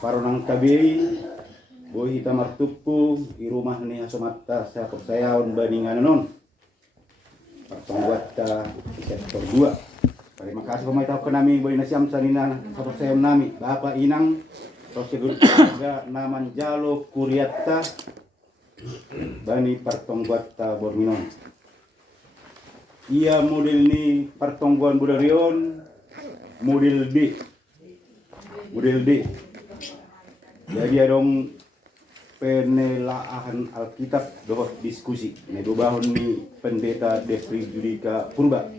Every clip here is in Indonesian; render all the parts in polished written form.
Parunang tabi boy hita martupu i rumah ni asomatta sa persayaon baningan non pertongguat di sektor 2. Terima kasih pemerintah kami boy nasiam sanina sa persayaon nami Bapak Inang prosedur juga naman jalo kuriatta bani pertongguat Borminon. Ia model ni pertongguan budarion model D. Jadi adong penelaahan Alkitab dohot diskusi nebobahon ni pendeta Defri Judika Purba.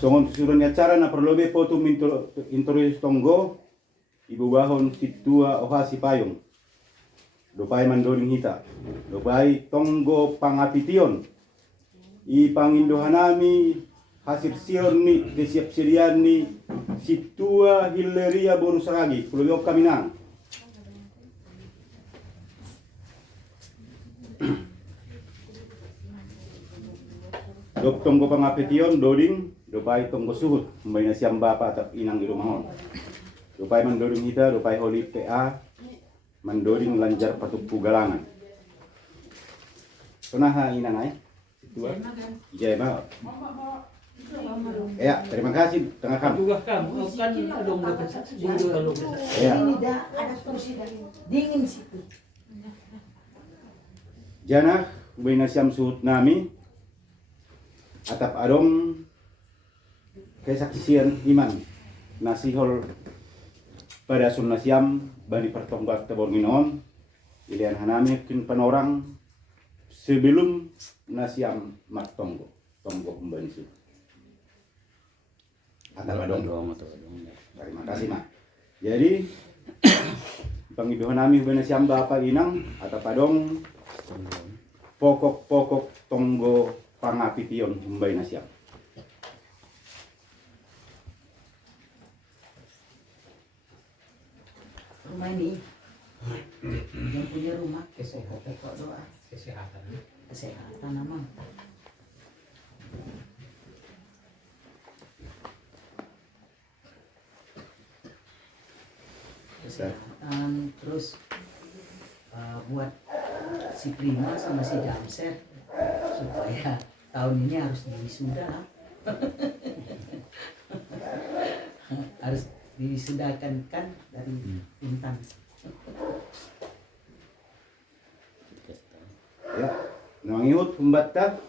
Songon susuran acara na perlobe foto introduce tonggo ibu bahon situa ohasi payung. Dopai mandoling hita. Dopai tonggo pangapition. I pangindohanami hasil sion ni desiap sirian ni situa hileria borusaragi pulau Kaminang. Dok tonggo pangapetion doding dopai tonggo suhut membayar siam bapa atap inang di rumahon. Dopai mandoding hita dopai holi PA mandoding lanjar patupu galangan. Sonaha inang ay situa. Ijay ba? Ya, terima kasih tengah kamu. Juga kamu kan adong Ya. Ini dah ada kursi dingin situ. Jana bina siam suhut nami atap adong kesaksian iman nasihol pada sun nasiam bani pertongguat Borminon ilian hanami kin panorang sebelum nasiam mat tonggo kembali su. Atap adong. Terima kasih mak. Jadi pangiduhan nami bani siam Bapak Inang atap adong pokok-pokok tonggo pangapition humbay na siya. Rumah ini yang punya rumah kesehatan kok doa kesehatan nama kesehatan terus buat si Prima sama si Jamser supaya tahun ini harus diwisuda harus diwisudakan kan dari Intan. Ya, nangiut pembatak.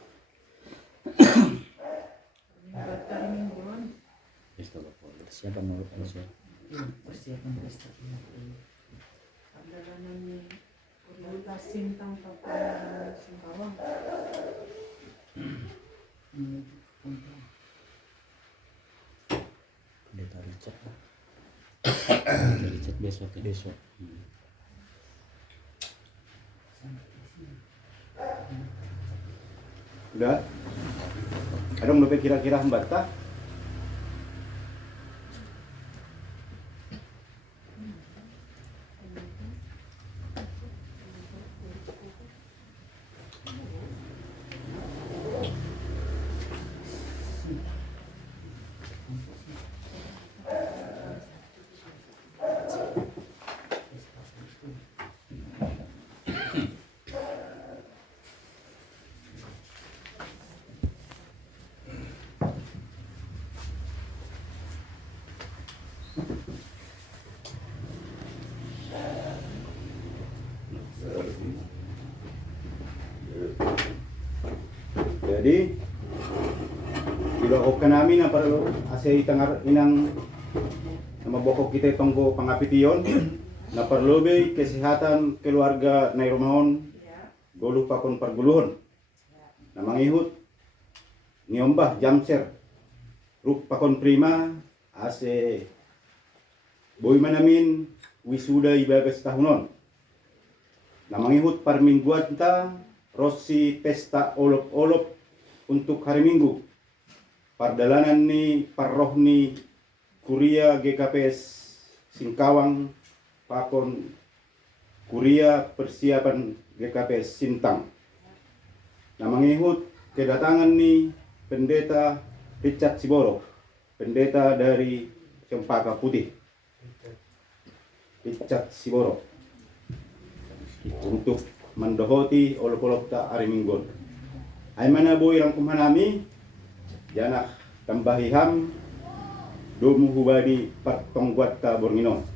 Siapa mau Persiapan pesta Sintang pakai Singkawang. pendeta Richard besok. Udah. Adong dope kira-kira pembatak. Jadi ilookan namin na para asay tangar inang na mabokok kita tonggo pangapition na parlobe kesehatan keluarga na irumahon goluh pakon parguluhon na mangihut niombah Jamser ruk pakon Prima ase boy manamin wisuda ibagas tahunon na mangihut parmingguan ta Rossi pesta olop-olop untuk hari Minggu. Pardalanan ni parroh ni Kuria GKPS Singkawang pakon Kuria persiapan GKPS Sintang. Na mangihut kedatangan ni pendeta Richard Siboro, pendeta dari Cempaka Putih. Icat Siboro untuk mendohoti olok-olok ta ari minggon. Ay mana boy rang kumhanami janak tambahiham domu hubadi partongguat ta borngino.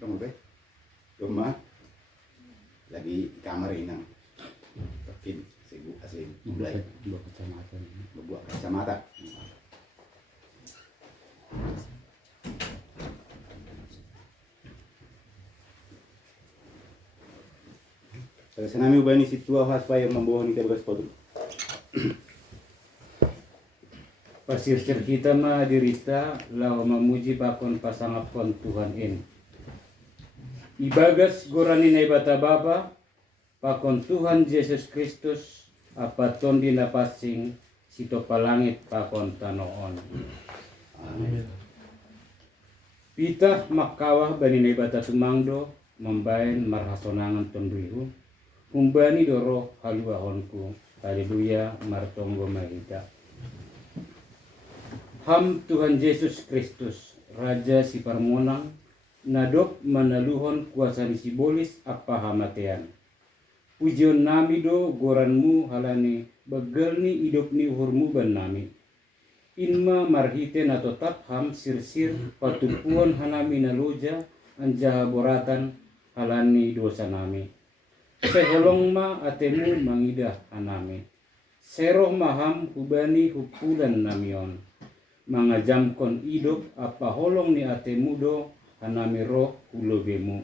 Dong be, rumah lagi di kamar inang, tapi sibuk asing, mulai Dua kecamatan. membuat kacamata. Senami ubani situa haspa yang membohongi terbatas podo. Pasir kita mah dirita lau memuji bakon pasangapon Tuhan in. Ibagas gorani na ibata baba pakon Tuhan Yesus Kristus apa tondi na pasing sito palangit pakon tanoon. Amin. Pita makawah bani na ibata tumangdo membayan marhasonangan tonduihu humbani doro haluahonku. Haleluya martonggo mahita. Ham Tuhan Yesus Kristus, Raja si Parmonang, nadop manaluhon kuasa ni sibolis apa hamatean. Pujion nami do goranmu halani begelni hidup ni uhurmu ban nami. Inma marhiten atau tap ham sir-sir patupuan hanami naloja anjaha boratan halani dosa nami. Seholong ma atemu mangidah hanami. Seroh maham hubani hupulan namion. Mangajamkon hidup apa holong ni atemu do hanami roh hulobemu.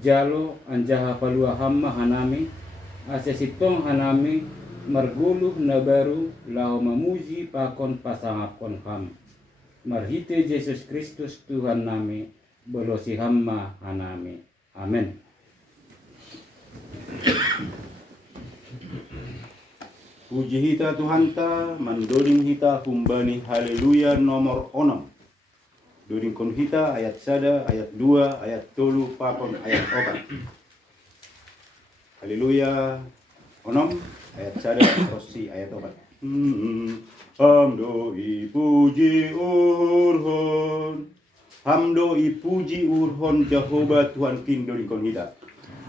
Jalo anjaha palua hamma hanami asesitong hanami marguluh na baru lao memuji pakon pasangapon ham. Marhite Yesus Kristus Tuhan nami belosi hamma hanami. Amin. Puji hita Tuhan ta, mandoding hita humbani haleluya nomor 6. Doding kon hita ayat 1, ayat 2, ayat 3, pakon ayat 4. Haleluya 6, ayat 1, rosi ayat 4. Hamdoi puji urhon. Hamdoi puji urhon Jehovah Tuhan kin doding kon hita.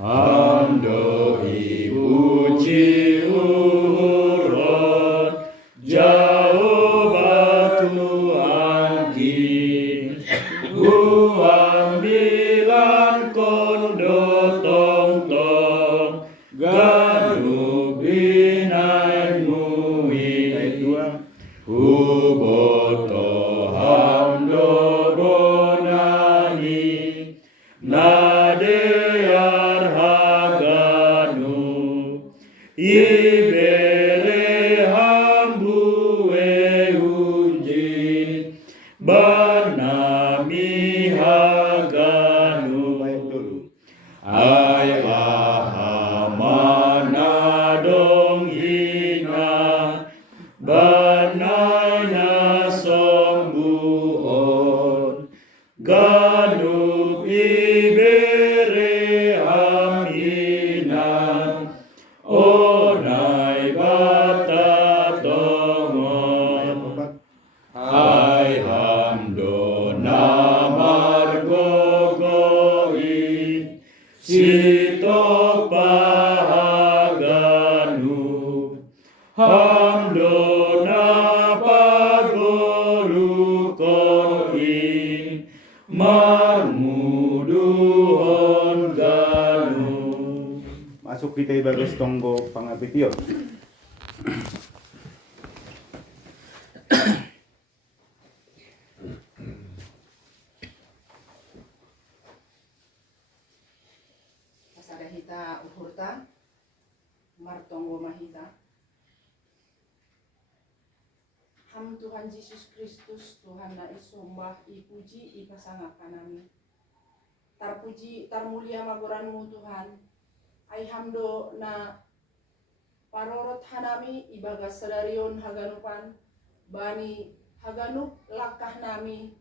Hamdoi puji urhon Jehovah Tuhan kin ambilan kondo tong-tong ganu binai Ayat mui 2. Huboto hamdo bonani nadear haganu ibere hambue unjin banami haganu Ayat dulu. ay ahamana dong hina banay na sombuon ganup ibere haminan onay bata tongon ay hamdo na margogoin sito pahaganu hamdo na pagolukoin marmuduhon ganu. Masuk kita ibagas tonggo pangapitio. Pasada hita uhurta, martonggo mahita. Ham Tuhan Yesus Kristus, Tuhan na isumbah, ipuji, ipasangap kanami. Tarpuji, tarmulia magoranmu Tuhan. Ay hamdo na parorot hanami, ibagas sadarion haganupan, bani haganup lakah nami,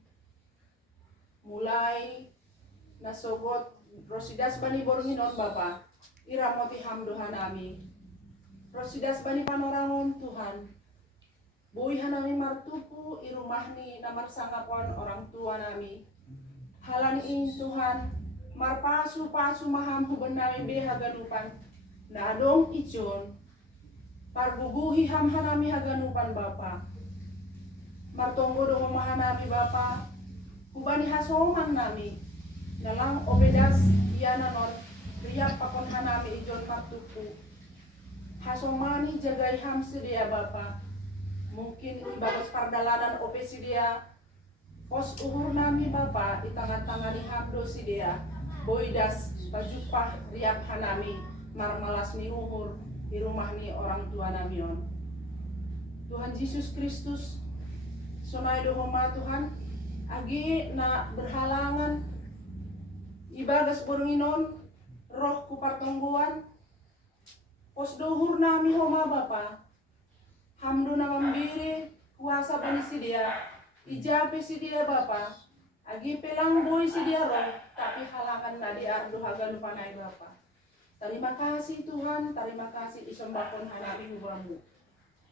mulai nasogot Rosidas bani boronginon Bapa, iramoti hamdohan nami. Rosidas bani panorangon Tuhan, buihan nami martupu irumahni namarsangapon orang tua nami. Halani in Tuhan, marpasu-pasu maham huban nami beha ganupan, na adong ijon, parbubuhi hamhan nami haganupan Bapa. Martonggo dong mahanami Bapa, hubani hasoman nami, nalang obedas iananon, riyak pakon hanami ijon martupu. Hasomani jagai ham sedia Bapa, mungkin bagus pardalanan ope sedia, pos uhur nami Bapa, itangan-tangani hamdo sedia, boidas pajupah riyak hanami, marmalas ni uhur, di rumah ni orang tua nami on. Tuhan Yesus Kristus, sonai dohoma Tuhan, agi na berhalangan ibagas boronginon roh kupartongguan pos dohur nami homa Bapa, hamdo na mambiri kuasa bani sidia, ijape sidia Bapa, agi pelang boy sidia roh, tapi halangan na di ardo hagan panai Bapa. Terima kasih Tuhan, terima kasih isombakon hanami hubamu.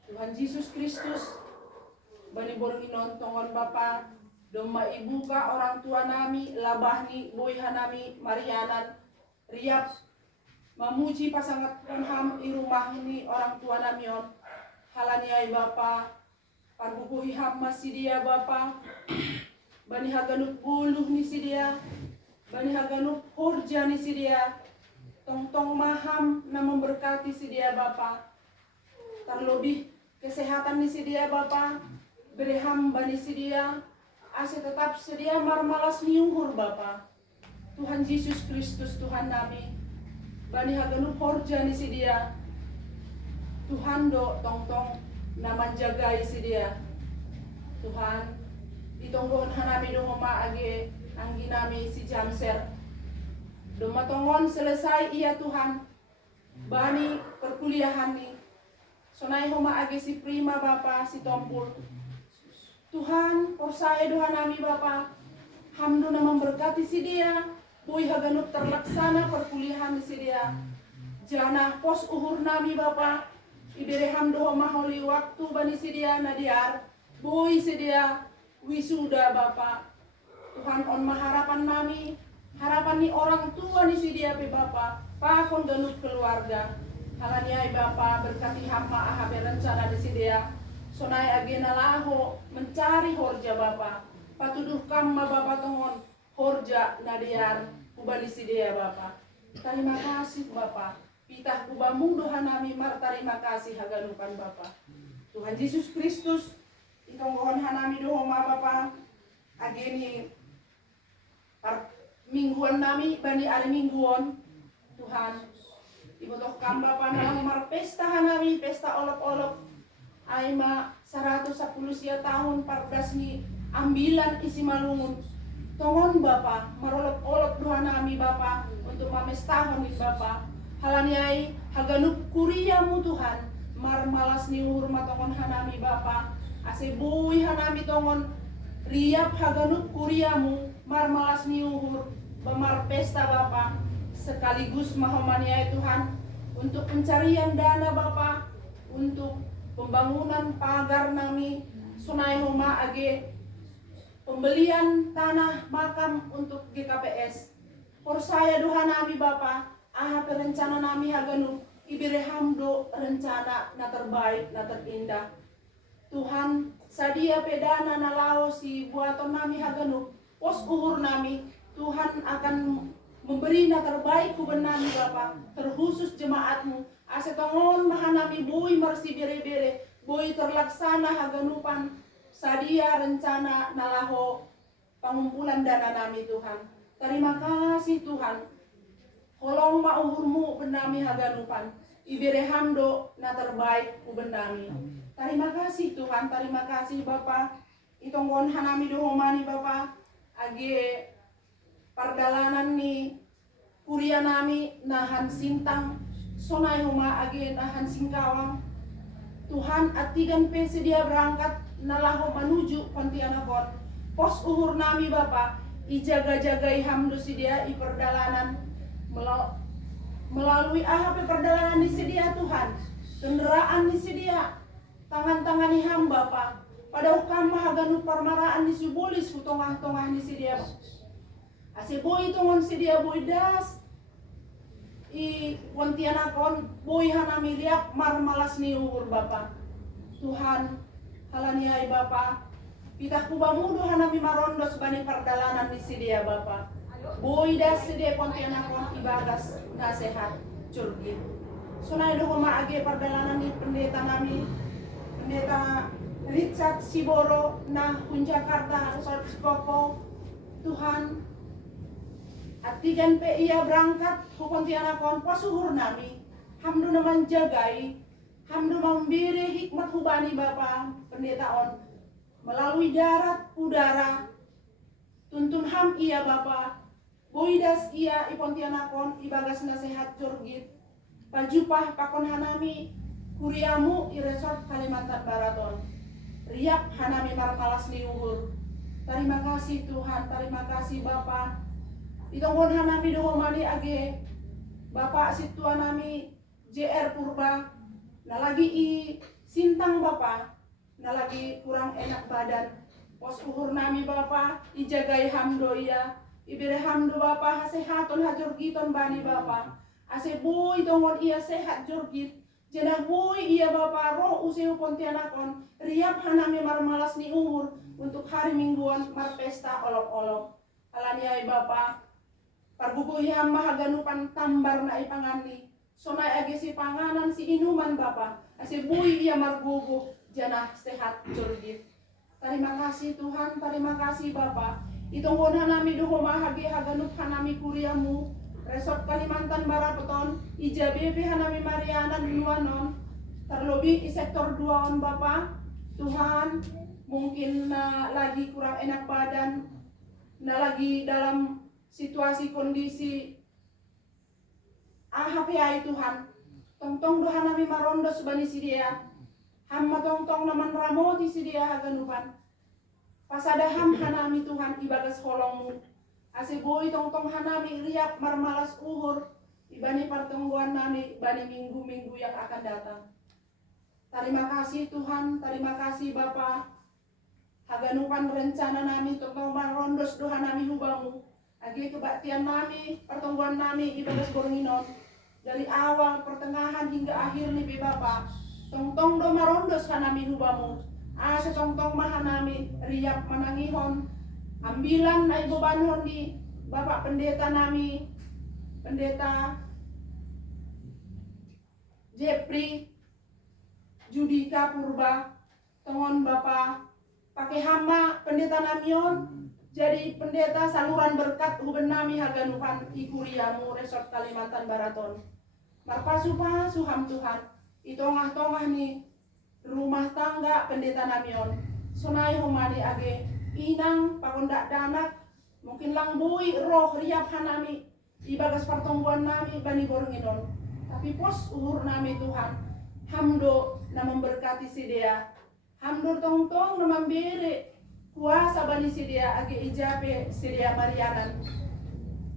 Tuhan Yesus Kristus, bani boronginon tongon Bapa, doma ibu ka orang tua nami, labahni boy hanami Marianan, riap memuji pasangat ham irumah ini orang tua nami on. Halaniai Bapa, parbubuhi ham masih dia Bapa, bani haganuk buluh ni si dia, bani haganuk horja ni si dia, tong maham na memberkati si dia Bapa, terlebih kesehatan ni si dia Bapa, bereham bani si dia, ase tetap sedia marmalas niuhur Bapa. Tuhan Yesus Kristus Tuhan nami, bani haganu horja ni si dia, Tuhan do tong nama jagai si dia. Tuhan ditonggon hanami do homa age anggi nami si Jamser. Do matongon selesai iya Tuhan, bani perkuliahan ni. Sonai homa age si Prima Bapa si Tompul. Tuhan, porsaya doa nami Bapa, hamdu na memberkati si dia, boy haganuk terlaksana perkuliahan si dia. Jana pos uhur nami Bapa, ibere hamdu maholi waktu bani si dia nadiar, boy si dia wisuda Bapa. Tuhan on maharapan nami, harapan ni orang tua ni si dia pe Bapa, pakon ganuk keluarga. Halaniai Bapa berkati hamba ahabe rencana di si dia. Sonai agena laho mencari horja Bapa, patuduh kamma Bapa tongon horja nadiar ubali sidea Bapa. Terima kasih Bapa, pitah kubamu doa nami mar terima kasih haganupan Bapa. Tuhan Yesus Kristus, itonggohon hanami dohoma Bapa, ageni mingguan nami bani ari mingguan Tuhan. Ibutoh kam Bapa nalang mar pesta hanami, pesta olok-olok. Aima 110 sia tahun 14 ni ambilan isi malungun. Tongon Bapa, marolok-olok doa nami Bapa untuk mamestahon ni Bapa. Halaniai haganuk kuriamu Tuhan, mar malas ni uhur matongon hanami Bapa. Ase bui hanami tongon riap haganuk kuriamu, mar malas ni uhur bemar pesta Bapa. Sekaligus mahomaniai Tuhan untuk pencarian dana Bapa, untuk pembangunan pagar nami, sunai homa age pembelian tanah makam untuk GKPS. Porsaya doa nami Bapa, aha perencana nami haganu, ibire hamdo rencana na terbaik, na terindah. Tuhan, sadia pedana na lao si buaton nami haganu, pos uhur nami, Tuhan akan memberi na terbaik kuben nami Bapa, terkhusus jemaatmu. Asetongon mahanami bui marsi bere-bere, bui terlaksana haganupan sadia rencana nalaho pengumpulan dana nami Tuhan. Terima kasih Tuhan. Holong mauhurmu benami haganupan, ibere hamdo na terbaik ku benami. Terima kasih Tuhan, terima kasih Bapa. Itonggon hanami dohomani Bapa, age pardalanan ni kuria nami nahan sintang. Sonai homa age nahan singkawang. Tuhan atigan pesi dia berangkat nalaho menuju Pontianakon. Pos uhur nami Bapa, ijaga-jagai hamdu sidia i perdalanan melalui ahap perdalanan di sidia Tuhan, kendaraan di sidia, tangan-tangan ham Bapa, pada ukam mahaganu parmaraan di subolis tongah-tongah di sidia. Ase boy tongon sidia boy das i wantianakon boy hanami liap marmalas ni uhur Bapa. Tuhan halaniai Bapa, pitah kubamudo hanami marondos bani perdalanan di sidia Bapa. Boy das sidia pontianakon ibagas nasehat curgit. Sunai doho maage perdalanan di pendeta nami, pendeta Richard Siboro na Jakarta Kopo. Tuhan atigan pe ia berangkat hukontianakon pasuhur nami, hamdu naman jagai, hamdu memberi hikmat hubani Bapa pendeta on melalui darat udara tuntun ham ia Bapa, boidas ia ipontianakon ibagas nasehat curgit, pajupah pakon hanami kuriamu i resort Kalimantan Baraton, riap hanami marmalas liuhur. Terima kasih Tuhan, terima kasih Bapa. Itonggon hanami doho mani age Bapak situan nami JR Purba na lagi i sintang Bapa, na lagi kurang enak badan. Pos uhur nami Bapa ijagai hamdo iya, ibere hamdo Bapa hasehaton hajurgiton bani Bapa. Ase boy tonggon iya sehat jurgit, jenah boy iya Bapa roh useu pontianakon riap hanami marmalas ni uhur untuk hari mingguan marpesta olok-olok. Alaniai Bapa, parbubuhi ham mahaganupan tambar na ipangani, sonai age si panganan si inuman Bapa, ase bui iya margugu janah sehat curgit. Terima kasih Tuhan, terima kasih Bapa. Itonggon hanami doho mahagi haganup hanami kuriamu, resort Kalimantan Barapeton, ija bebe hanami Marianan Luanon, terlebih di sektor 2 on Bapa. Tuhan, mungkin lagi kurang enak badan, lagi dalam situasi kondisi ahapai Tuhan. Tong-tong doha nami marondos bani sidia, hamma tong-tong naman ramoti sidia haganupan. Pasada ham hanami Tuhan ibagas kolongmu, ase boy tong-tong hanami riap marmalas uhur ibani pertungguan nami bani minggu-minggu yang akan datang. Terima kasih Tuhan, terima kasih Bapa. Haganupan rencana nami tong-tong marondos doha nami hubamu. Agi kebaktian nami, pertemuan nami ibadas Boronginon dari awal, pertengahan hingga akhir nih Bapa. Tong-tong do marondos hanami hubamu. Ase tong-tong mahanami riap manangihon. Ambilan na ibobanhon di Bapak pendeta nami, pendeta Jepri Judika Purba, tongon Bapa pakai hama pendeta namion. Jadi pendeta saluran berkat huben nami haganupan ikuriamu resort Kalimantan Baraton. Marpasu-pasu ham Tuhan, itongah-tongah nih rumah tangga pendeta namion. Sonai homani age inang pakondak danak, mungkin lang bui roh riap hanami ibagas pertongguan nami bani Boronginon. Tapi pos uhur nami Tuhan, hamdo na memberkati sidia, hamdo tong-tong na memberi kuasa bani sidia age ijabe sidia Marianan.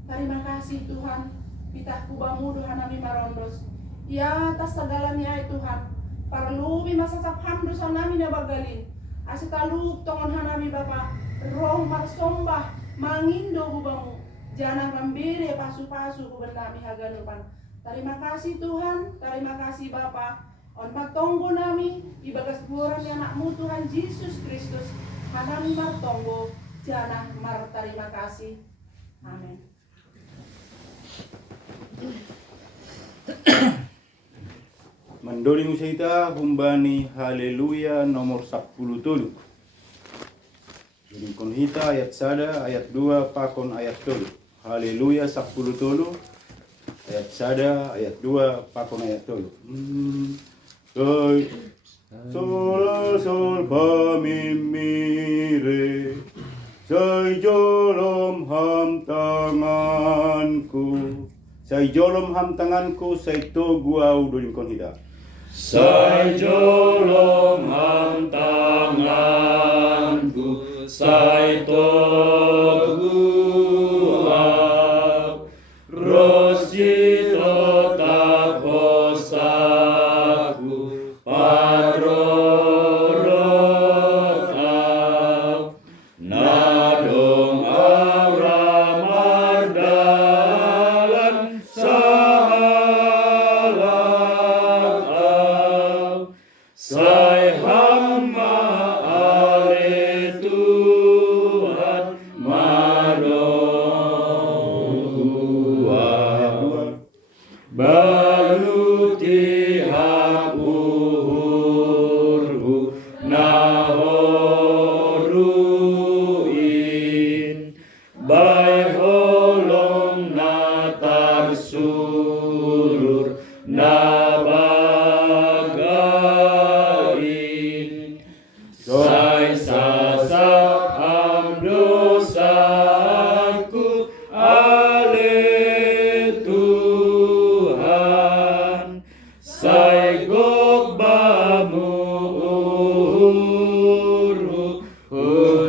Terima kasih Tuhan, pitah kubamu doha nami marondos. Ya atas segalanya Tuhan, parlubi masasap hamdu sanami na bagalin. Asitalu tongon hanami Bapa, roh marsombah mangindo hubamu. Jangan memberi pasu-pasu huben nami haganupan. Terima kasih Tuhan, terima kasih Bapa. On matonggo nami ibagas buaran anakmu Tuhan Yesus Kristus. Hanami martonggo, janah mar terima kasih. Amin. Mandoli musaita humbani haleluya nomor 10 tulu. Jadi konhita ayat 1 ayat 2 pakon ayat tulu. Haleluya 10 tulu. Ayat 1 ayat 2 pakon ayat tulu. Sol fa mi re, say jolom ham tanganku, say jolom ham tanganku, say to guau duling konhida. Say jolom ham tanganku, say to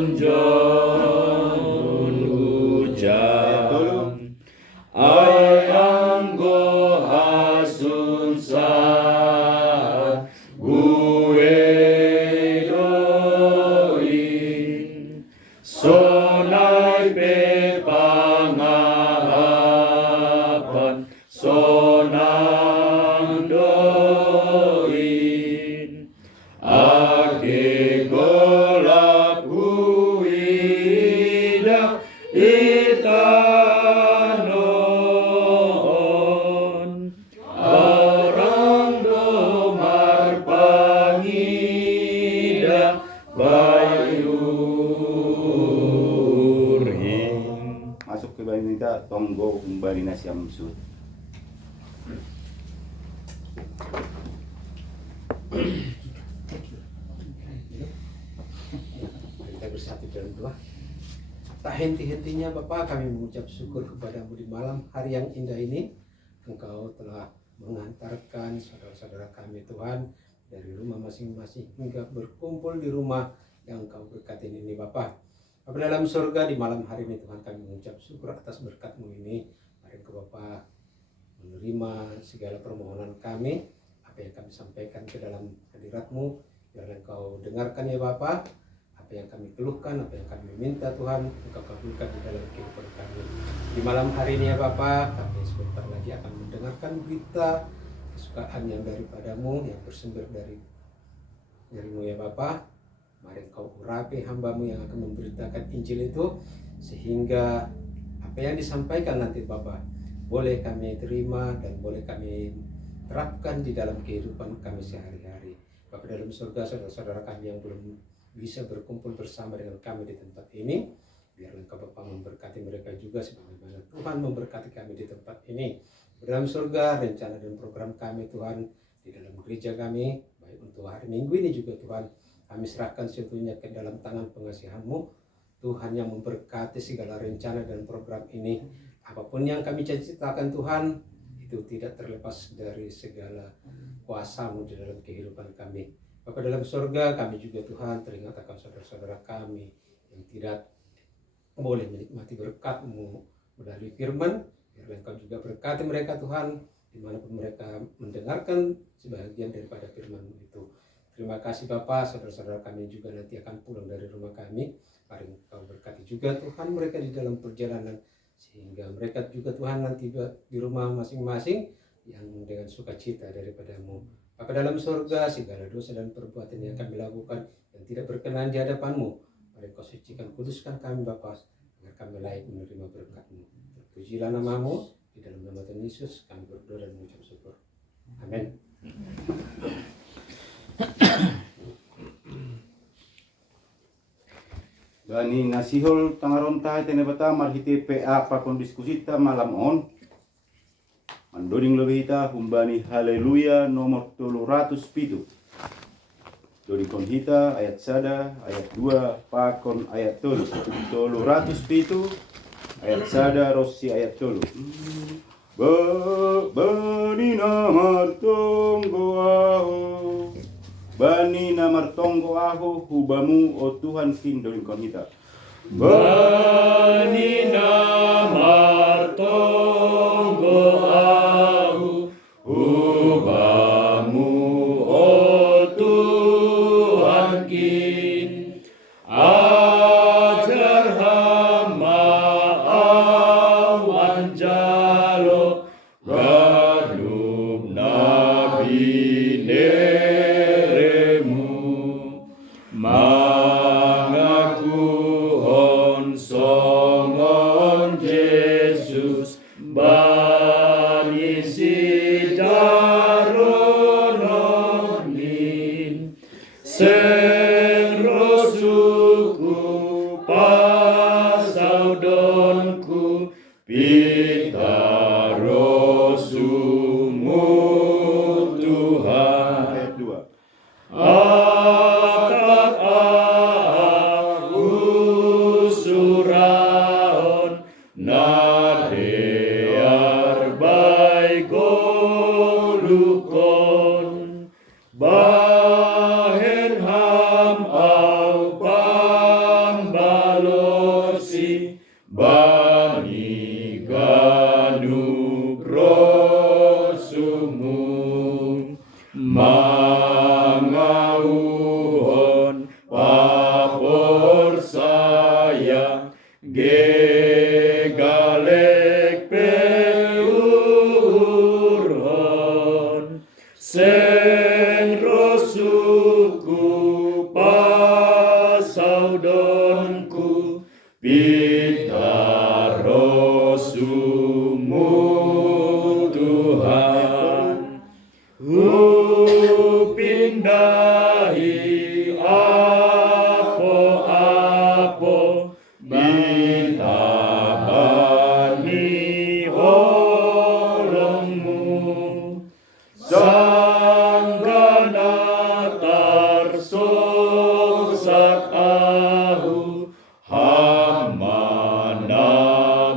sunjon Ayat tolu. hujan ayanggo hasun saat gue doin sonai pe pangahapan sonang doin ake golap huida itanon orang domar pangida bayuring. Masuk ke bayi minta tonggo kembali nasi amsud. Kita bersatu dalam doa. Tak henti-hentinya Bapa, kami mengucap syukur kepadamu di malam hari yang indah ini. Engkau telah mengantarkan saudara-saudara kami Tuhan dari rumah masing-masing hingga berkumpul di rumah yang Engkau berkati ini Bapa. Bapa dalam surga, di malam hari ini Tuhan kami mengucap syukur atas berkat-Mu ini. Mari Engkau Bapa menerima segala permohonan kami, apa yang kami sampaikan ke dalam hadirat-Mu. Biarlah Engkau dengarkan ya Bapa, apa yang kami keluhkan, apa yang kami minta Tuhan, Engkau kabulkan di dalam kehidupan kami. Di malam hari ini ya Bapa, kami sebentar lagi akan mendengarkan berita kesukaan yang daripadamu, yang bersumber darimu ya Bapa. Mari Engkau urapi hamba-Mu yang akan memberitakan Injil itu, sehingga apa yang disampaikan nanti Bapa boleh kami terima dan boleh kami terapkan di dalam kehidupan kami sehari-hari. Bapa dalam surga, saudara-saudara kami yang belum bisa berkumpul bersama dengan kami di tempat ini, biarlah Engkau Bapa memberkati mereka juga sebagaimana Tuhan memberkati kami di tempat ini. Dalam surga, rencana dan program kami Tuhan di dalam gereja kami, baik untuk hari Minggu ini juga Tuhan, kami serahkan sepenuhnya ke dalam tangan pengasihan-Mu, Tuhan yang memberkati segala rencana dan program ini. Apapun yang kami cita-citakan Tuhan, itu tidak terlepas dari segala kuasa-Mu di dalam kehidupan kami. Bapa dalam surga, kami juga Tuhan teringat akan saudara-saudara kami yang tidak boleh menikmati berkat-Mu melalui firman. Biarlah Engkau juga berkati mereka Tuhan, dimanapun mereka mendengarkan sebagian daripada firman-Mu itu. Terima kasih Bapa, saudara-saudara kami juga nanti akan pulang dari rumah kami. Mari Engkau berkati juga Tuhan mereka di dalam perjalanan, sehingga mereka juga Tuhan nanti di rumah masing-masing yang dengan sukacita daripada-Mu. Bapa dalam surga, segala dosa dan perbuatan yang kami lakukan yang tidak berkenan di hadapan-Mu, mari Engkau sucikan, kuduskan kami Bapa, agar kami layak menerima berkat-Mu. Terpujilah nama-Mu, di dalam nama Tuhan Yesus kami berdoa dan mengucap syukur. Amin. Bani nasihol tangaron tahay tinabata marhiti PA pakon diskusita malam on. Mandoding lebihita humbani haleluya nomor 307. Dodi konhita ayat sada ayat 2 pakon ayat 3. 307 ayat sada rossi ayat 3. Bani namar tonggo aho. Bani namar tonggo aho hubamu o Tuhan king dodi konhita. Bani namar tonggo ahu hubamu o Tuhan kin ajar hamba awan jalo gadub nabi neremu mangaku songon Yesus bani sidarononin serosuku pasaudonku pitarosumu Tuhan. Ayat 2. Akak aku suraon nadear bai golukon bahen ham au bani ganuk rosumum mangauhon papor saya gegalek peurhon seng rosuku pasaudonku pita rosumu Tuhan pindahi apo-apo bita bani holongmu sanggana tarsoksak ahu hamana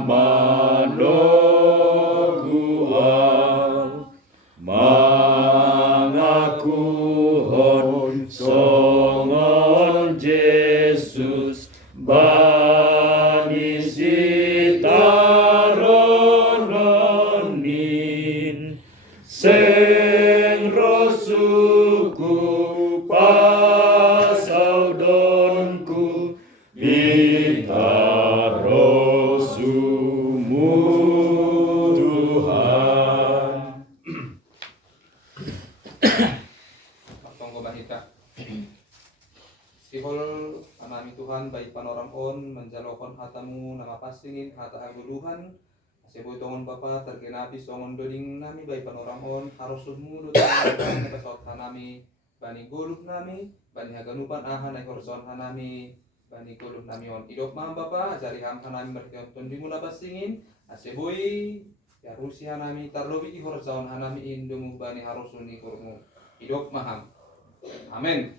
manoguau mangakuhon songon Yesus bani sitarononin seng rosuku pasaudonku bita rosumu Tuhan. Tonggo mahita. Sihol anami Tuhan baik panoram on menjalokon hatamu nama pasingin hata aguluhan seboy tongon bapa tergenapi songon doding nami baik panoram on harusmu dotan pesot hanami bani goluh nami bani haganupan aha naik horizon hanami bani goluh nami on idop mam bapa jari ham hanami merkion tondimu na pasingin aseboy ya rusi hanami tarlobi di horizon hanami indomu bani harusuni kurmu idop maham. Amin.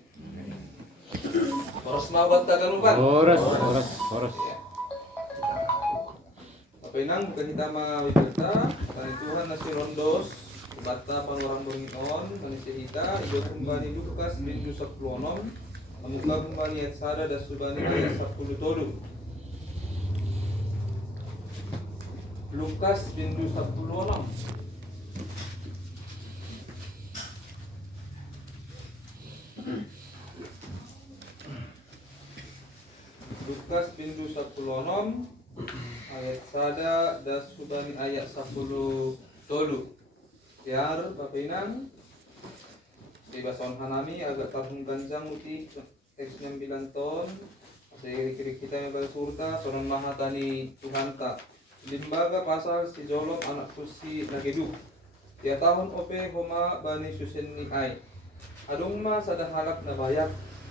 Horos mawat tagalupan. Horos. Apa inang bukan kita mawibeta tani Tuhan nasi rondos bata panurang bonginon tani sehita ido kembali Lukas bintu 10 Amuka kembali ayat sada dan subani ayat 10 tolu Lukas bintu 10 Lukas bintu 10 ayat sada dan subani ayat 10 tolu tiar bapinang di bason hanami agak tahun ganjang uti X 9 ton saya kiri kita yang surta sonon mahatani Tuhan tak limbaga pasal si jolom anak kusi nagedu dia tahun ope homa bani susen ni ai adung ma sada halak na bayak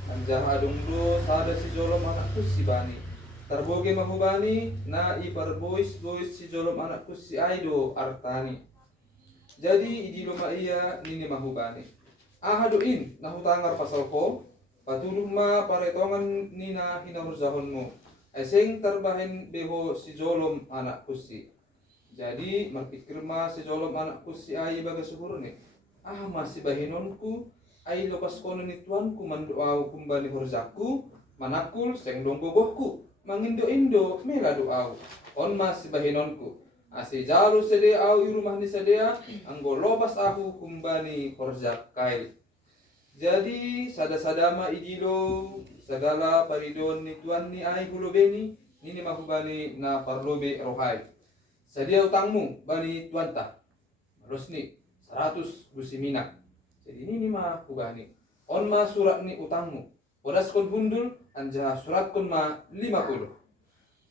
anjah adung do sada si jolom anak kusi bani terboge mahubani na iparbois bois si jolom anak kusi ai do artani jadi idi loma iya nini mahubani ahaduin nahutangar pasal ko patuluh ma paretongan nina hinamuzahonmu eseng terbahin beho si jolom anak kusi jadi marpikirma si jolom anak kusi ai baga suhurne masih bahinonku ai lepas kono ni tuanku mandoau kumbali horjaku manakul seng donggogohku mangindo-indo mela doau on masih bahinonku asi jalu sedea au i rumah ni sedea anggo lobas aku kumbani horjak kail jadi sada-sadama idilo segala paridon ni tuan ni ai hulo beni nini mahubani na parlobe rohai sedia utangmu bani tuanta terus ni 100 gusi minak jadi nini mahubani on ma surat ni utangmu odas kon bundul anja surat kon ma 50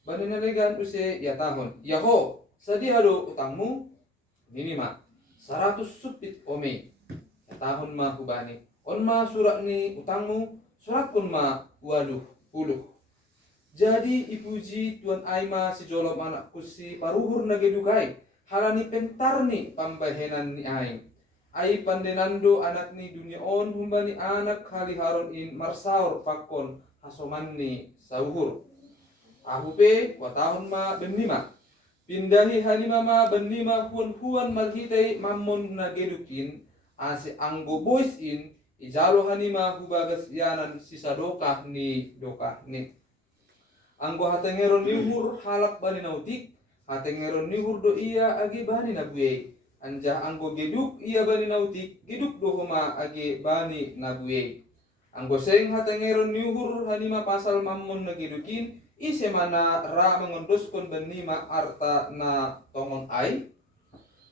bani nalegan use ya tahun yaho sedia do utangmu nini ma 100 supit ome ya tahun mahubani on ma surat ni utangmu surat kun ma 20 jadi ipuji tuan aima si jolom anak kusi paruhur nagedukai halani pentarni pambahenan ni ai pandenando anak ni dunia on humbani anak haliharon in marsaur pakon hasoman ni sauhur ahupe watahun ma benima pindahi hanima ma benima huan malhitai mamon nagedukin asi anggo boys in ijalo hanima hubagas yanan sisa dokah ni Anggo hatengeron niuhur halak bani nautik, hatengeron niuhur do iya agi bani nabuye. Anja anggo geduk iya bani nautik, geduk do homa agi bani nabuye. Anggo seng hatengeron niuhur hanima pasal mammon na gedukin, ise mana ra mengondoskon benima arta na tongon ai.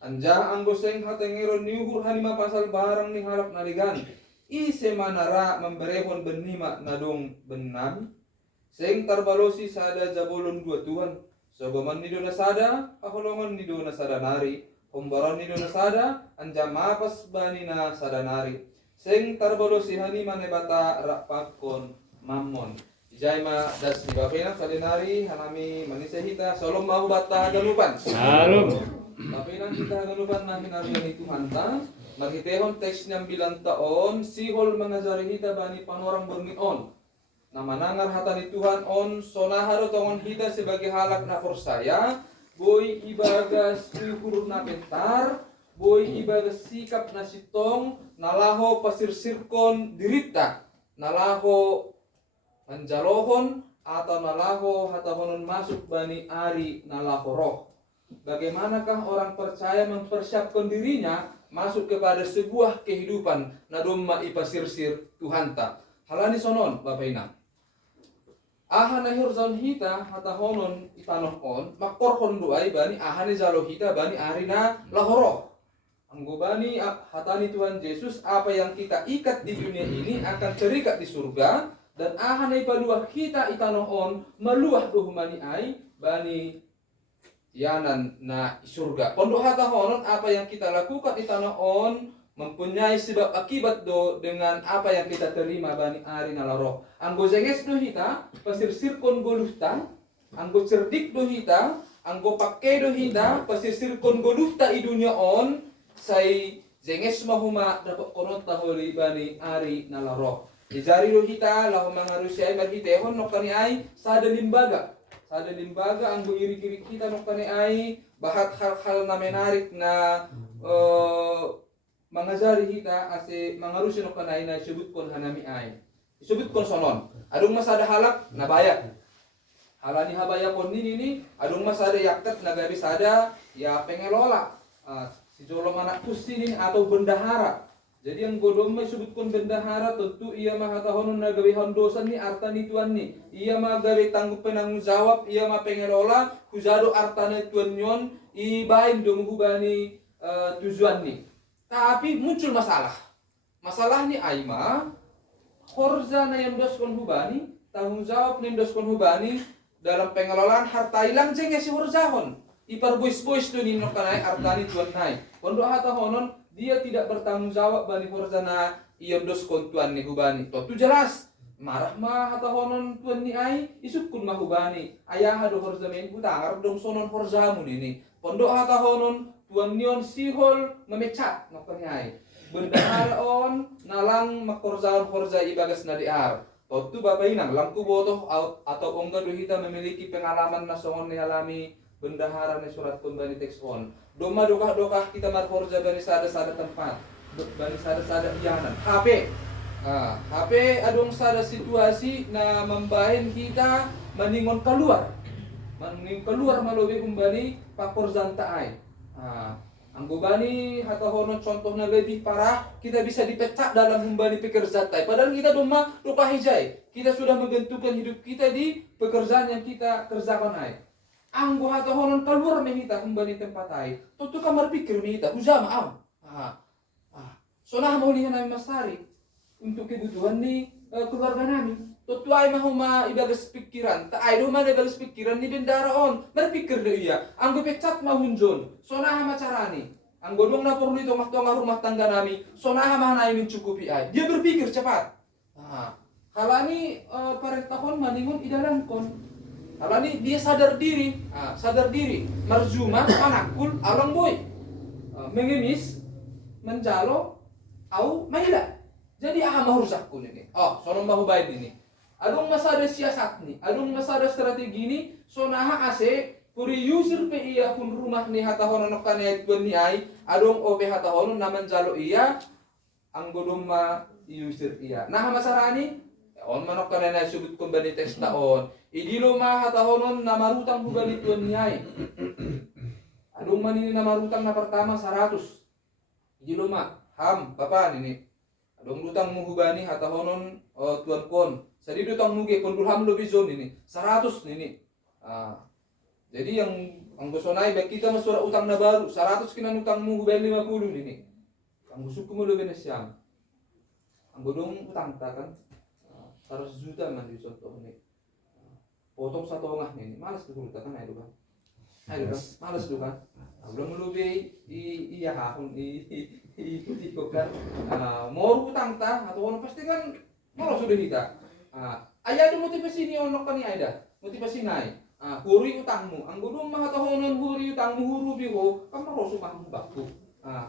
Anja anggo seng hatengeron niuhur hanima pasal barang ni halak naligan, ise mana ra memberehon benima nadong benan. Seng tarbalosi sada jabolon dua Tuhan. Sobaman nido na sada, kaholongan nido na sada nari. Hombaran nido na sada, anja mapas bani na sada nari. Seng tarbalosi hani manebata rakpakon mammon. Ijay ma das di bapena sadenari hanami manisehita solom mau bata ganupan. Salam. Bapena kita ganupan na hinarian itu hanta. Marhitehon teks nyam bilang taon sihol mengajari hita bani panorang bernion. Na manangar hata ni Tuhan on sonaharo tongon hita sebagai halak na forsaya. Boy ibagas syukur na pentar. Boy ibagas sikap na sitong. Nalaho pasirsirkon dirita. Nalaho anjalohon atau nalaho hatahonon masuk bani ari nalaho roh. Bagaimanakah orang percaya mempersiapkan dirinya masuk kepada sebuah kehidupan na domma ipasirsir Tuhanta. Halani sonon Bapak Ina. Ahana hirzon hita hatahonon itanohon makorhon doai bani ahane jalo hita bani arina lahoro. Anggo bani hatani Tuhan Yesus apa yang kita ikat di dunia ini akan terikat di surga. Dan ahane paluah kita itanohon maluah dohumani ai bani yanan na surga. Pondok hatahonon apa yang kita lakukan itanohon mempunyai sebab akibat do dengan apa yang kita terima bani ari nalaroh. Anggo jenges do hita pasirsirkon goluhta, anggo cerdik do hita, anggo pakai do hita pasirsirkon goluhta i dunia on, say jenges mahuma dapat konot taholi bani ari nalaroh. Dijari do hita lahu mangarusiai marhitehon nokani ai sada limbaga. Sada limbaga anggo iri-iri kita nokani ai bahat hal-hal na menarik na mangajari hita ase mangarusi nokani na sebutkan hanami ai. Disebutkan sonon. Adung masada halak na bayak. Halani habaya kon ini adung masada yaktet na gabi sada ya pengelola. Si jolom anak kusinin atau bendahara. Jadi yang godom may sebutkan bendahara tentu ia mah hatahonon na gawi hondosan ni arta ni tuan ni. Ia mah gawi tanggup penanggung jawab, ia mah pengelola hujado arta ni tuan nyon ibain dong hubani tujuan ni. Tapi muncul masalah. Masalah ni aima horza na yang doskon hubani, tanggung jawab yang doskon hubani dalam pengelolaan harta ilang jeng si horzahon. Ipar bois-bois tu ni nokanai arta ni tuan nai. Pondok hatahonon dia tidak bertanggung jawab bani horzana iondos kontuan ni hubani. Tu jelas marah mah hatahonon tuan ni ai isukun mah hubani. Ayah hado horza men buta dong sonon horzamu ni. Pondok hatahonon tuan nion sihol memecat nokani ai. Bendahara on nalang makorzaon horza ibagas nadiar. Tu Bapak Inang langku botoh atau ongga dohita memiliki pengalaman nasongon ni alami bendahara ni surat pun bani teks on. Doma dokah kita marhorja bani sada tempat, bani sada iyanan. HP, HP adong sada situasi na membahin kita meningon keluar malobe kumbani pakorzan taai. Anggo bani hatahonon contohnya lebih parah, kita bisa dipecat dalam humbani pekerjaan tai. Padahal kita doma dokah hijai, kita sudah membentukkan hidup kita di pekerjaan yang kita kerjakan ai. Anggo hatahonon keluar mehita humbani tempat ai. Tutu kamar pikir mehita hujama am. Sonah mau lihat nami masari untuk kebutuhan ni keluarga nami. Tutu ai mahuma ibagas pikiran. Tak ai do mana ibagas pikiran ni bendara on. Berpikir deh iya. Anggo pecat mahunjon. Sonah macarani. Anggo dong na perlu itu tongah rumah tangga nami. Sonah mah nai mencukupi ai. Dia berpikir cepat. Halani pareh tahun maningun idalankon. Alani dia sadar diri, marzuma, manakul, alang boy, mengemis, menjalo, au mahila. Jadi mau rusakun ini. Sonon mahu baik ini. Adung masa ada siasat nih, adung masa ada strategi ini. Sonaha ase, puri yusir pe iya pun rumah nih hatahonon nokane tuan ni ai. Adung ope hatahonon naman jalo iya, anggodom ma yusir iya. Nah masarani. On manok kanena subut kumbani testa on Idilo ma hatahonon na marutang hubali tuan niay. Adong man ini na marutang na pertama 100. Idilo ma ham papa nini. Adong lutang mo hubani hatahonon tuan kon. Sadi lutang muge kondulham lo bizon ini 100 nini. Jadi ang gusto na ibig kita masura utang na baru 100 kinan utang mo hubali 50 nini. Ang gusto ko mo lebih na siyang. Ang bodong utang ta kan 100 juta man di contoh ini. Potong 1,5 nih, malas tuh kan ayo kan. Ayo kan, malas tuh kan. Belum lebih iya hahun ikuti kok kan. Mau utang ta atau ono pasti kan kalau sudah kita. Ayah ada motivasi ni ono kan ni ada. Motivasi naik. Huri utangmu. Ang bodong mga tahonon huri utangmu huru biho, kan mau sumahmu baku.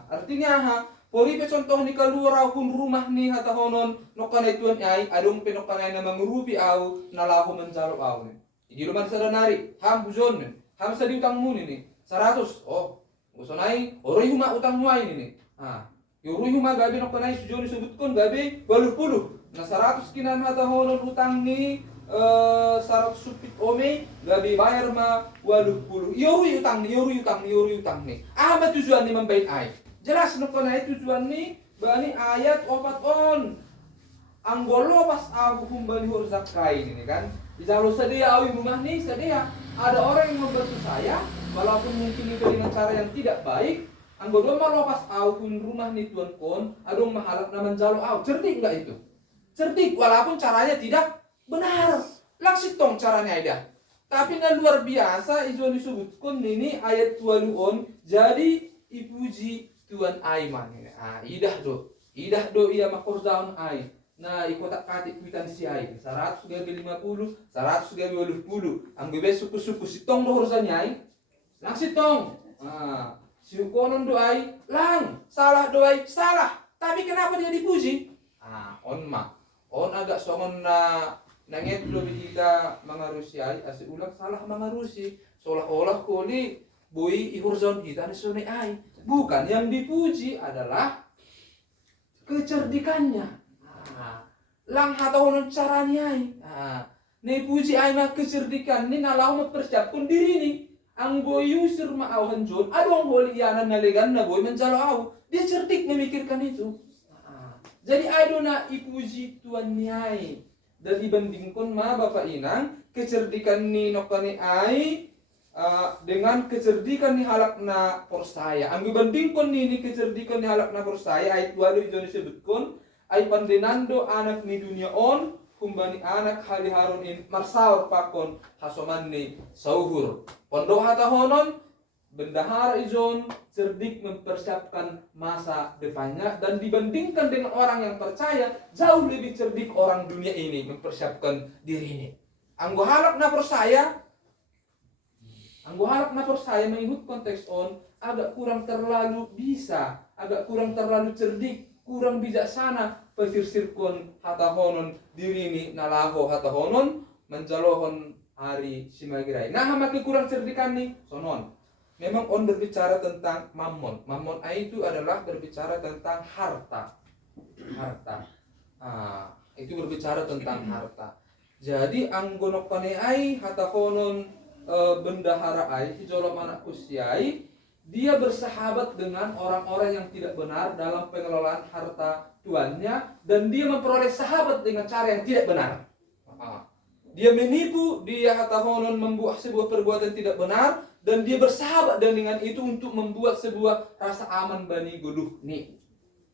Artinya pori pe contoh ni kalura kun rumah ni hatahonon nokana tuan ai adong pe nokana na mangurubi au nalaho menjalo au ni. Di rumah sada nari ham buzon ni. Ham sa di utangmu ni 100. Oh, gusto nai oroy huma utangmu ai ni. Yoroy huma gabi nokana sujon subutkon gabi 80. Na 100 kinan hatahonon utang ni 100 supit ome gabi bayar ma 80. Yoroy utang ni. Apa tujuan ni membain ai? Jelas nukona tujuan ni bani ayat opat on anggolo pas aku kumbali hur zakai ini kan. Jalo sedia awi rumah nih sedia ada orang yang membantu saya walaupun mungkin itu dengan cara yang tidak baik. Anggolo malah pas aku rumah nih tuan kon adong mahalap naman jalo au. Cerdik enggak itu? Cerdik walaupun caranya tidak benar. Langsung tong caranya ada. Tapi na luar biasa izo disebutkan ini ayat 20 on jadi ipuji Tuan Aiman ini. Idah do ia makor zaun ai. Nah, ikotak katik kuitan si ai. 100 gabi 50, 100 gabi 80. Ang bebe suku-suku sitong do urusannya ai. Lang sitong. Si ukonon do ai, lang. Salah do ai, salah. Tapi kenapa dia dipuji? On agak songon na nanget do kita mangarusi ai, asli ulang salah mangarusi. Seolah-olah koli boy ihurzon kita ni sone ai. Bukan, yang dipuji adalah kecerdikannya. Lang hatahonon caranya ai. Ni puji ai mah kecerdikan ni nalau mempersiapkan diri ni. Ang boy usir maaw hanjon, adong holi yanan nalegan na boy menjalo au. Dia cerdik memikirkan itu. Jadi ayo na ipuji tuan niai. Dan dibandingkan ma Bapak Inang kecerdikan ni nokani ai dengan kecerdikan ni halakna persaya. Ang dibandingkan ni kecerdikan ni halakna persaya ayat 2 itu disebutkan ay pandenando anak ni dunia on kumbani anak haliharon in marsaur pakon hasoman ni sauhur. Pondok hatahonon bendahara izon cerdik mempersiapkan masa depannya dan dibandingkan dengan orang yang percaya jauh lebih cerdik orang dunia ini mempersiapkan diri ini. Anggo halak na persaya mengikut konteks on agak kurang terlalu bisa, agak kurang terlalu cerdik, kurang bijaksana pesir-sirkon hatahonon diri ini nalaho hatahonon menjalohon hari simagirai. Nah makin kurang cerdikan nih sonon. Memang on berbicara tentang mammon. Mammon itu adalah berbicara tentang harta. Itu berbicara tentang harta. Jadi anggonok paneai hatahonon bendahara ai hijolom anak usiai dia bersahabat dengan orang-orang yang tidak benar dalam pengelolaan harta tuannya dan dia memperoleh sahabat dengan cara yang tidak benar. Dia menipu, dia hatahonon membuat sebuah perbuatan tidak benar dan dia bersahabat dengan itu untuk membuat sebuah rasa aman bani goduh nih.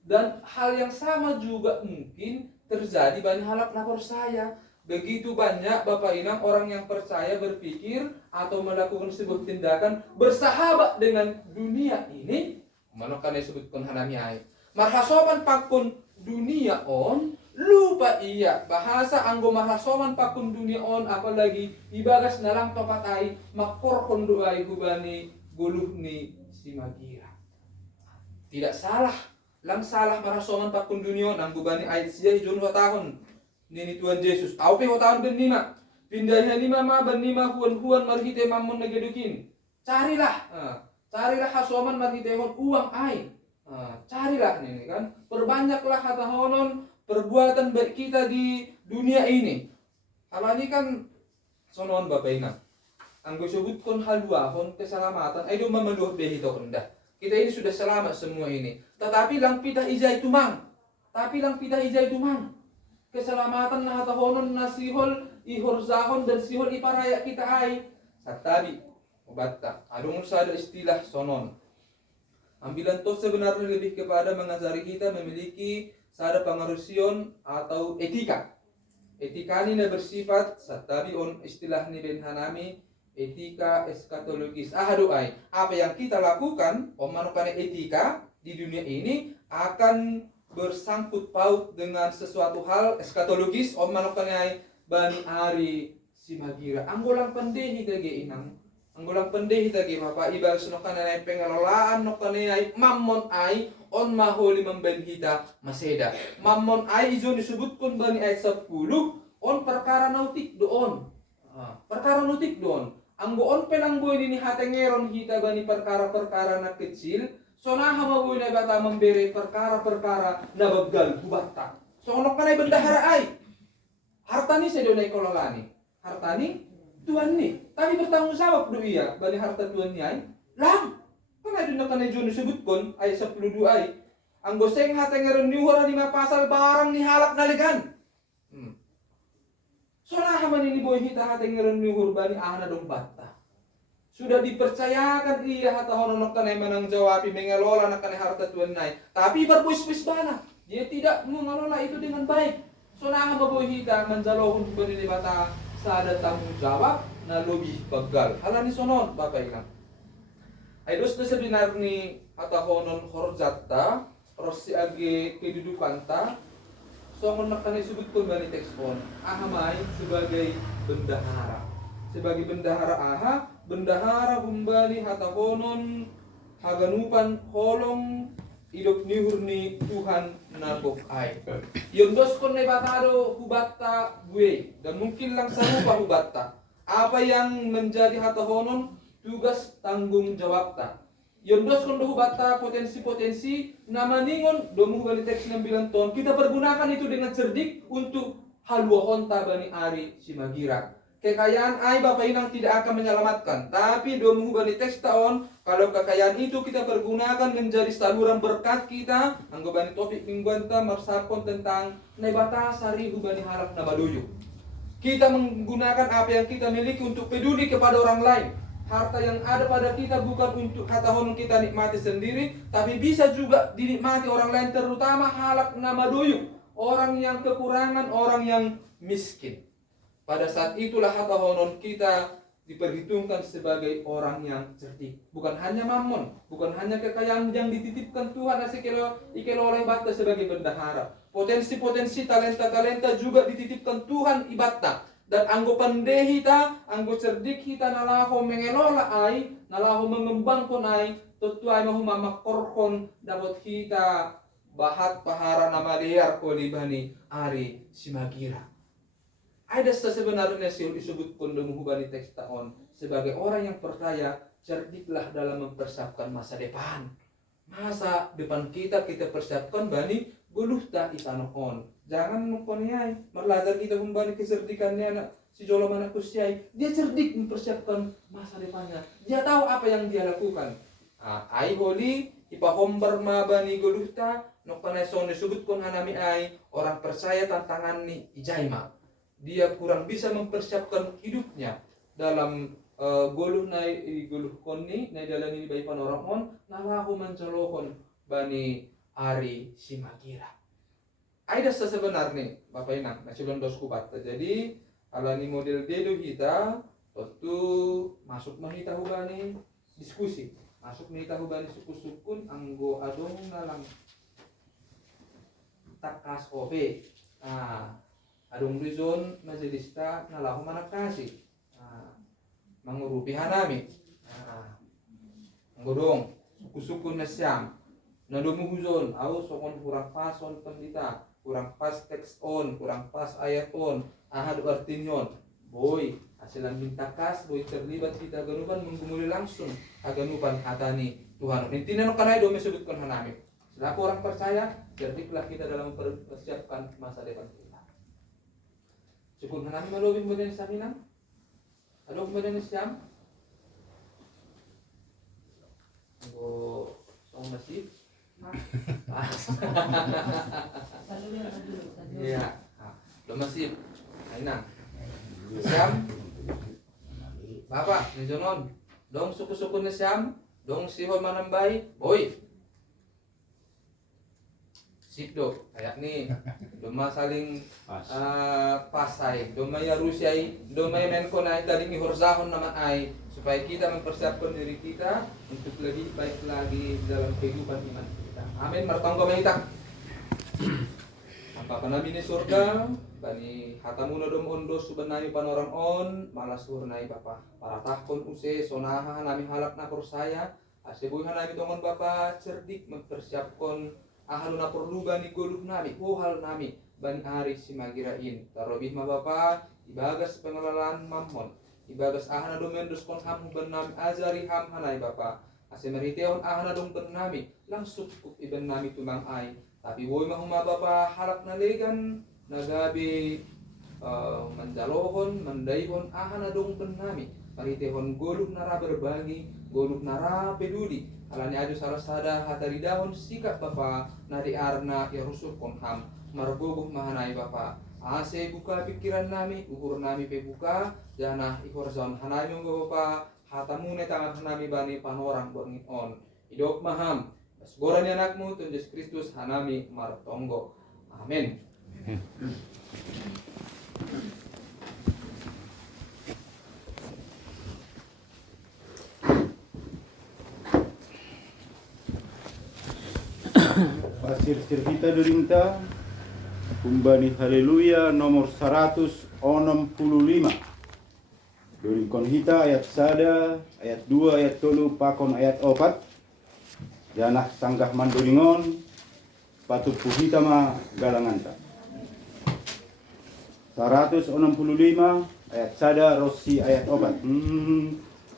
Dan hal yang sama juga mungkin terjadi bani halak lapor saya. Begitu banyak Bapak Inang orang yang percaya berpikir atau melakukan sebuah tindakan bersahabat dengan dunia ini. Manokan disebutkan hanami ai. Marhasoman pakun dunia on lupa iya bahasa anggo marhasoman pakun dunia on apalagi ibagas nalang topat ai makor kondo ai hubani guluh ni simagira. Tidak salah, lang salah marhasoman pakun dunia nang hubani ai sia hijun tahun. Nini Tuhan Yesus. Aupe hotaan benima. Pindahnya lima ma benima huan marhite mamun nagedukin. Carilah. Carilah hasoman marhite hon uang ai. Carilah ini kan. Perbanyaklah hatahonon perbuatan baik kita di dunia ini. Hal ini kan Sonon Bapak Ina. Anggo sebutkan haluahon keselamatan, ay mamaluh behi to kenda. Kita ini sudah selamat semua ini. Tetapi lang pitah ijay tumang. Keselamatan na hatahonon na sihol ihorzahon dan sihol iparaya kita ay satabi obatta. Adong sada istilah sonon. Ambilan to sebenarnya lebih kepada mengajari kita memiliki sada pengarusion atau etika. Etika ini bersifat satabi on istilah ni ben hanami etika eskatologis. Doai. Apa yang kita lakukan, pemanukan etika di dunia ini akan bersangkut paut dengan sesuatu hal eskatologis. Pemanukan bani ari simagira. Anggolang pendehi tagi inang. Anggolang pendehi tagi Bapak ibal senokan ay pengelolaan nokan ay mammon ay on maholi membenhita maseda. Mammon ay izo disebutkan bani ayat 10 on perkara nautik doon. Perkara nautik doon. Anggo on pelang boy ini hatengeron hita bani perkara-perkara na kecil, sonaha maboy na bata memberi perkara-perkara na babgal hubata. So ono kanay bendahara ay. Hartani sa donay kololani. Hartani tuan ni. Tapi bertanggung jawab do iya bani harta tuan ni ay. Lang. Kanay do na kanay John disebutkan ay 10 ay. Anggo seng hatengeron ni hora 5 pasal barang ni halak naligan. Sonaha manini boy hita hatengeron ni hurbani ahna dong bata. Sudah dipercayakan iya hata hononok kanay manang jawabi mengelola na kanay harta tuan nai. Tapi berbuis-buis bana. Dia tidak mengelola itu dengan baik. Sonaha maboy hita menjalohun benini bata sada tanggung jawab na lebih begal. Halani sonon Bapak ingat. Ay dos na sebenar ni hata honon horjatta rosi age kedudukan ta. So ang nakanay subutkan bani teks on. Ahamay sebagai bendahara. Sebagai bendahara bendahara humbani hatakonon haganupan holong idok nihurni Tuhan nabok ay. Yondos kon na batado hubata gue dan mungkin lang sarupa hubata. Apa yang menjadi hatahonon tugas tanggung jawab ta. Yondos kon hubata potensi-potensi nama ningon domu bani teks 9 ton kita pergunakan itu dengan cerdik untuk haluahon ta bani ari simagira. Kekayaan ay Bapak Inang tidak akan menyelamatkan. Tapi domu bani teks taon kalau kekayaan itu kita pergunakan menjadi saluran berkat kita. Anggo bani topik mingguan ta marsapon tentang nebata sari hubani harap nabaduyo. Kita menggunakan apa yang kita miliki untuk peduli kepada orang lain. Harta yang ada pada kita bukan untuk kata honong kita nikmati sendiri, tapi bisa juga dinikmati orang lain, terutama halak nama doyuk, orang yang kekurangan, orang yang miskin. Pada saat itulah harta honong kita diperhitungkan sebagai orang yang cerdik. Bukan hanya mammon, bukan hanya kekayaan yang dititipkan Tuhan ikelo oleh bata sebagai bendahara. Potensi-potensi talenta-talenta juga dititipkan Tuhan ibata. Dan anggo pandehi ta, anggo cerdik kita nalaho mengelola ay, nalaho mengembangkan ay, tutu ay mahu mamakorkon dapat kita bahat pahara nama liar ko libani ari simagira. Ada sebenarnya sih disebutkan dengan hubani teks taon sebagai orang yang percaya cerdiklah dalam mempersiapkan masa depan. Masa depan kita persiapkan bani guluh ta itanoon. Jangan mengkoniai merlazar kita kembali kecerdikannya anak si Jolo anak kusyai. Dia cerdik mempersiapkan masa depannya. Dia tahu apa yang dia lakukan. Ai holi ipahombar mabani guluhta nokpanai son disebutkan hanami ai orang percaya tantangan ni ijaima. Dia kurang bisa mempersiapkan hidupnya dalam guluh nai guluh konni nai dalam ini bayi panoramon nalahu mancalohon bani ari simagira. Ada sebenarnya Bapak Inang masih belum dos kubata. Jadi alani model dedo kita tentu masuk mahita hubani diskusi. Masuk mahita hubani suku-sukun anggo adong nalang takas OP. Adong rizon majelista nalahu manakasi. Mangurupi hanami. Anggo dong suku-sukun na siyam. Nadomu huzon au sokon kurang pason pendita. Kurang pas teks on, kurang pas ayat on, ahad artinyon. Boy, hasilan bintakas, boy terlibat kita ganupan menggumuli langsung aganupan hatani Tuhan. Intinya no kanay do mesebutkan hanami. Selaku orang percaya, cerdiklah kita dalam mempersiapkan masa depan kita. Syukur hanami malobing bagian saminang. Ano kemudian Siam? Oh, song masih. Iya, lo masih. Ainang. Siam. Bapak, ni Jonon. Dong suku-suku ni Siam, dong sihon manambay. Boy. Sip do, kayak nih, doma saling pasay, doma ya Rusiay, doma ya Menko na tadi ihorzahon naman ay supaya kita mempersiapkan diri kita untuk lebih baik lagi dalam kehidupan iman kita. Amin. Martonggo mahita. Apa namin ni surga, bani hatamuno dom ondo subanay panorang on, malas hurnay Bapa. Para takon use sonaha namin halak na kursaya, asibuhan namin tongon Bapa cerdik mempersiapkan ahal na perlu bani goluh nami, hal nami bani ari si magirain. Tarobih ma Bapa, ibagas pengelolaan mamon, ibagas ahana domendos kon ham ban nami azari ham hanay Bapa. Ase meriteon ahana dong ben nami, langsung kup iben nami tumang ay. Tapi woy mahuma Bapa halak na legan nagabi mandalohon, mandaihon ahana dong ben nami. Paritehon goluh nara berbagi, goluh nara peduli. Alani adu salah sada hatari dahon sikap Bapa nadi arna ya rusuk konham margogoh mahanai Bapa. Ase buka pikiran nami, ukur nami pe buka, jana ikor zon hanai monggo Bapa, hatamune tangan hanami bani panorang bangin on. Idok maham, basgoran anakmu Tuhan Yesus Kristus hanami martonggo. Amin. Pasir kita durinta kumbani haleluya nomor 165. During konhita ayat sada, ayat 2, ayat 3, pakon ayat 4. Janah sanggah manduringon, patut puhita ma galanganta. 165 ayat sada, Rossi ayat 4.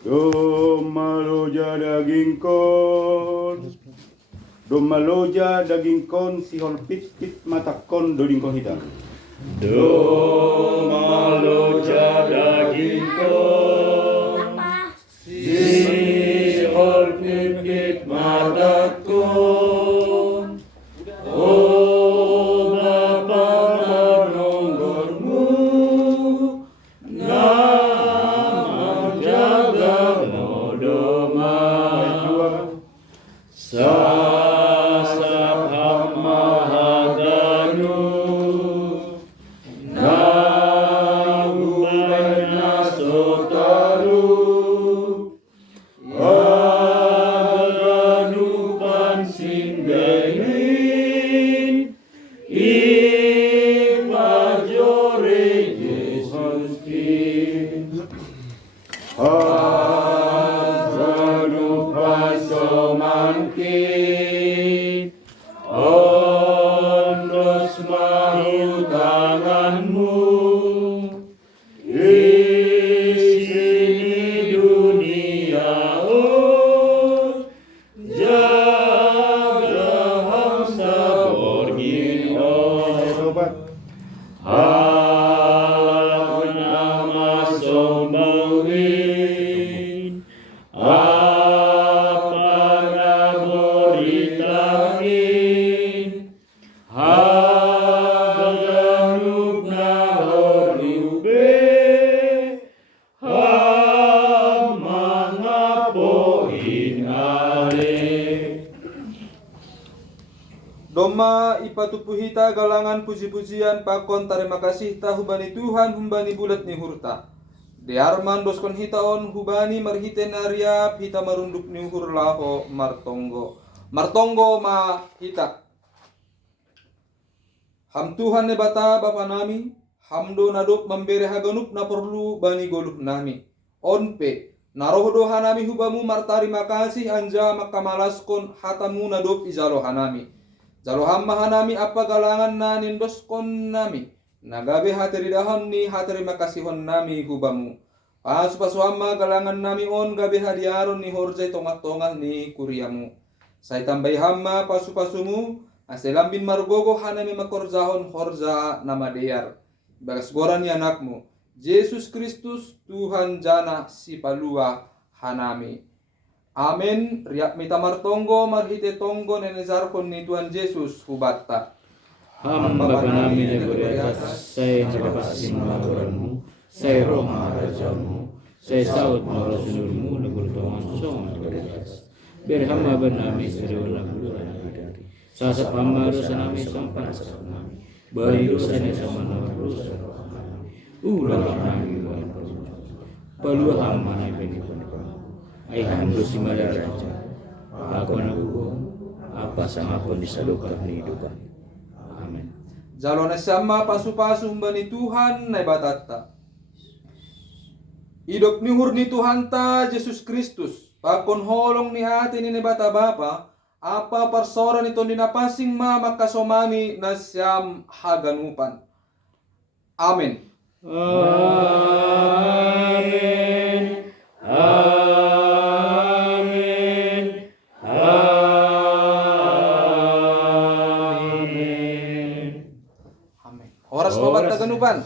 Domalo daging kon. Domaloja daging kon sihol pit matakon doding kon hitam. Domaloja daging kon, sihol pipit matakon. O Bapa manonggormu, namang jaga modoma. Sasabham mahadanu, nagubana sotaru, aganu pansinggain, ipajore Yesus kin. Aganu pasomangkin, ondos mahu tanganmu, isini dunia on, jaga hamsa borgin on. Halak nama sombongin, apa naboritangin, haganuk nahoriube, hamangapoin ale. Doma ipatupuhita galangan puji-pujian pakon terima kasih ta hubani Tuhan humbani bulat ni hurta. Dearman doskon hitaon hubani marhite nariap hita marunduk ni hurlaho martonggo. Martonggo ma hita. Ham Tuhan ne bata bapa nami, hamdo nadop membere haganuk na perlu bani goluh nami. Onpe narohdo hanami hubamu martari makasih anja makamalaskon hatamu nadop izalo hanami. Jaloham mahanami apa galangan na nindoskon nami. Nagabe hateri dahon ni hateri makasihon nami hubamu. Pasu-pasuama galangan nami on gabe hadiaron ni horjay tongat-tongat ni kuriamu. Say tambay hamma pasu-pasumu aselambin margogo hanami makorzahon horza namadeyar. Bagas goran ni anakmu. Yesus Kristus Tuhan jana si palua hanami. Amin. Riak mita martonggo marhite tonggo nenezarkon ni Tuhan Yesus hubatta. Hamba nami yang di atas, saya dapat simbahmu, saya Roma rajamu, saya saud marasulmu, negeri Tuhan song di atas. Biar hamba nami sedewala buluran dari, sasa pamaru sanami sampan sanami, bayu sani sama narusa. Ulah nami wan palu hamba nami penikun, ayah hamdu si raja, aku nabuh, apa sama pun disalukkan hidupan. Amin. Jalona sama pasu-pasu mbani Tuhan na batata. Idop ni hurni Tuhan ta Yesus Kristus. Pakon holong ni hati ni bata bapa. Apa parsora nito dinapasing ma makasomani na siyam haganupan. Amin. Amin. Amin. Amin. Horas pabat taganupan.